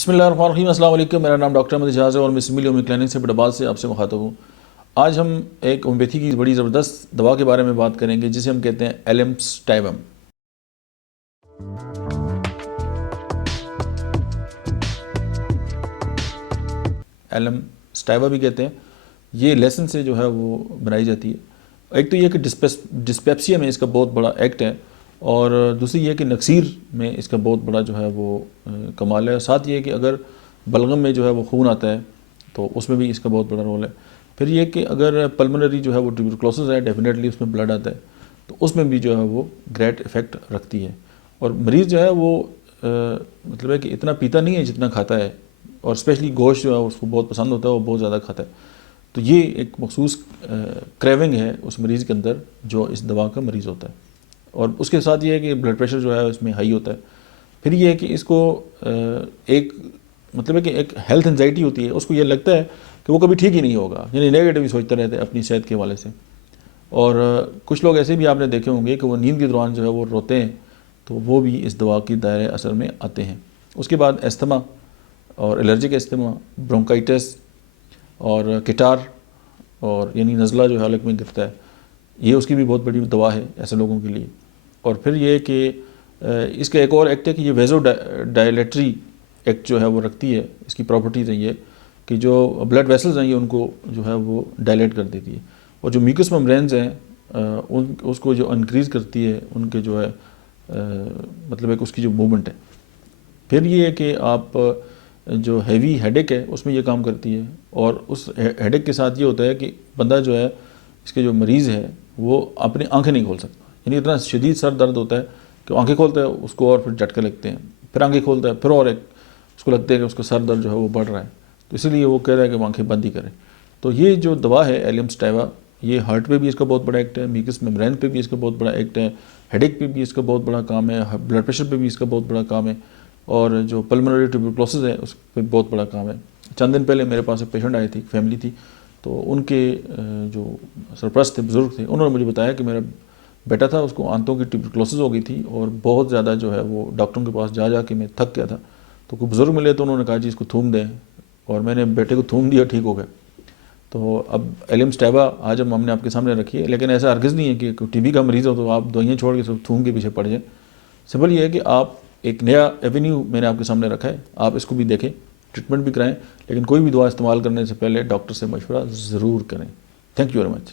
بسم اللہ الرحمن الرحیم. السلام علیکم. میرا نام ڈاکٹر احمد اجاز ہے اور میں سیملیا سیملی کلینک سے بڑبال سے آپ سے مخاطب ہوں. آج ہم ایک ہومیوپیتھی کی بڑی زبردست دوا کے بارے میں بات کریں گے جسے ہم کہتے ہیں ایلیم سٹائیوم. ایلیم سٹائیوا بھی کہتے ہیں. یہ لیسن سے جو ہے وہ بنائی جاتی ہے. ایک تو یہ کہ ڈسپیپسیا میں اس کا بہت بڑا ایکٹ ہے، اور دوسری یہ کہ نکسیر میں اس کا بہت بڑا جو ہے وہ کمال ہے. ساتھ یہ کہ اگر بلغم میں جو ہے وہ خون آتا ہے تو اس میں بھی اس کا بہت بڑا رول ہے. پھر یہ کہ اگر پلمنری جو ہے وہ ٹیوبرکلوسس ہے، ڈیفینیٹلی اس میں بلڈ آتا ہے تو اس میں بھی جو ہے وہ گریٹ افیکٹ رکھتی ہے. اور مریض جو ہے وہ مطلب ہے کہ اتنا پیتا نہیں ہے جتنا کھاتا ہے، اور اسپیشلی گوشت جو ہے اس کو بہت پسند ہوتا ہے، وہ بہت زیادہ کھاتا ہے. تو یہ ایک مخصوص کریونگ ہے اس مریض کے اندر جو اس دوا کا مریض ہوتا ہے. اور اس کے ساتھ یہ ہے کہ بلڈ پریشر جو ہے اس میں ہائی ہوتا ہے. پھر یہ ہے کہ اس کو ایک مطلب ہے کہ ایک ہیلتھ انزائٹی ہوتی ہے، اس کو یہ لگتا ہے کہ وہ کبھی ٹھیک ہی نہیں ہوگا، یعنی نیگیٹو ہی سوچتے رہتے ہیں اپنی صحت کے حوالے سے. اور کچھ لوگ ایسے بھی آپ نے دیکھے ہوں گے کہ وہ نیند کے دوران جو ہے وہ روتے ہیں، تو وہ بھی اس دوا کی دائرۂ اثر میں آتے ہیں. اس کے بعد استھما اور الرجک استھما، برونکائٹس اور کٹار اور یعنی نزلہ جو حلق میں گرتا ہے، یہ اس کی بھی بہت بڑی دوا ہے ایسے لوگوں کے لیے. اور پھر یہ کہ اس کا ایک اور ایکٹ ہے کہ یہ ویزو ڈائلیٹری ایکٹ جو ہے وہ رکھتی ہے. اس کی پراپرٹیز ہے یہ کہ جو بلڈ ویسلز ہیں یہ ان کو جو ہے وہ ڈائلیٹ کر دیتی ہے، اور جو میوکس ممبرینز ہیں اس کو جو انکریز کرتی ہے، ان کے جو ہے مطلب ہے کہ اس کی جو موومنٹ ہے. پھر یہ ہے کہ آپ جو ہیوی ہیڈیک ہے اس میں یہ کام کرتی ہے. اور اس ہیڈیک کے ساتھ یہ ہوتا ہے کہ بندہ جو ہے اس کے جو مریض ہے وہ اپنی آنکھیں نہیں کھول سکتا، یعنی اتنا شدید سر درد ہوتا ہے کہ آنکھیں کھولتا ہے اس کو اور پھر جھٹکے لگتے ہیں، پھر آنکھیں کھولتا ہے پھر اور ایک اس کو لگتا ہے کہ اس کا سر درد جو ہے وہ بڑھ رہا ہے، تو اسی لیے وہ کہہ رہا ہے کہ وہ آنکھیں بند ہی کریں. تو یہ جو دوا ہے ایلیم سٹائیوا، یہ ہارٹ پہ بھی اس کا بہت بڑا ایکٹ ہے، میوکس ممبرین پہ بھی اس کا بہت بڑا ایکٹ ہے، ہیڈیک پہ بھی اس کا بہت بڑا کام ہے، بلڈ پریشر پہ بھی اس کا بہت بڑا کام ہے، اور جو پلمنری ٹیوبرکلوسس ہے اس پہ بہت بڑا کام ہے. چند دن پہلے میرے پاس ایک پیشنٹ آئی تھی، فیملی تھی، تو ان کے جو سرپرست تھے، بزرگ تھے، انہوں نے مجھے بتایا کہ میرا بیٹا تھا، اس کو آنتوں کی ٹیوبرکلوسس ہو گئی تھی اور بہت زیادہ جو ہے وہ ڈاکٹروں کے پاس جا جا کے میں تھک گیا تھا. تو کوئی بزرگ ملے تو انہوں نے کہا جی اس کو تھوم دیں، اور میں نے بیٹے کو تھوم دیا، ٹھیک ہو گیا. تو اب ایلیم سٹائیوا آج ہم نے آپ کے سامنے رکھی ہے، لیکن ایسا ہرگز نہیں ہے کہ ٹی بی کا مریض ہو تو آپ دوائیاں چھوڑ کے صرف تھوم کے پیچھے پڑ جائیں. سمپل یہ ہے کہ آپ ایک نیا ایونیو میں نے آپ کے سامنے رکھا ہے، آپ اس کو بھی دیکھیں، ٹریٹمنٹ بھی کرائیں، لیکن کوئی بھی دوا استعمال کرنے سے پہلے ڈاکٹر سے مشورہ ضرور کریں. Thank you very much.